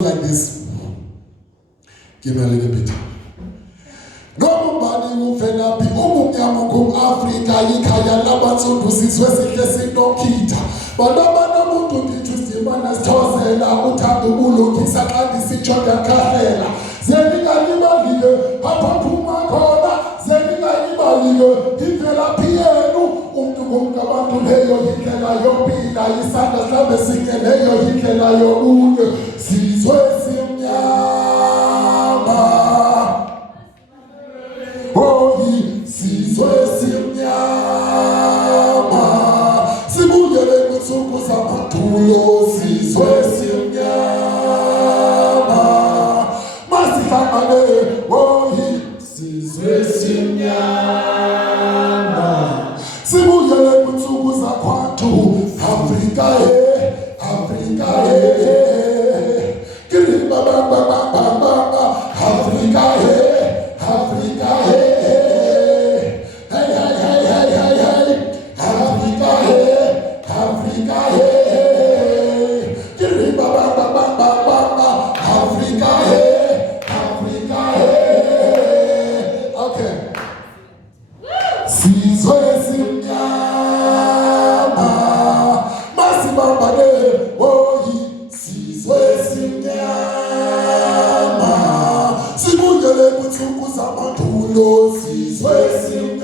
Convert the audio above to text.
Like this. Give me a little bit. Nobody will fail up. Umunyamukung Africa yikaya labathu dusizwe sihle sinokitha. Banabana muntu ndithusi mana sithozela uthando ulungisa xa ndisijonga kahlela. Zeningalibaliyo apha phuma khona. Zeningalibaliyo imvelaphi yenu. Umuntu ngabantu leyo indlela yophila isandla mhlawumbe singeleyo indlela yokunye. Sizwe simnyama, sizwe simnyama, sibuyele kwiintsuku zamandulo. Sizwe simnyama, masihlangane, sizwe simnyama, sibuyele kwiintsuku zakwantu. Afrika Afrika Africa, Africa, hey, Africa, Africa, Africa, Africa, okay. Sizwe simnyama, masibambane, sizwe simnyama, sibuyele kwiintsuku zamandulo. Sizwe simnyama.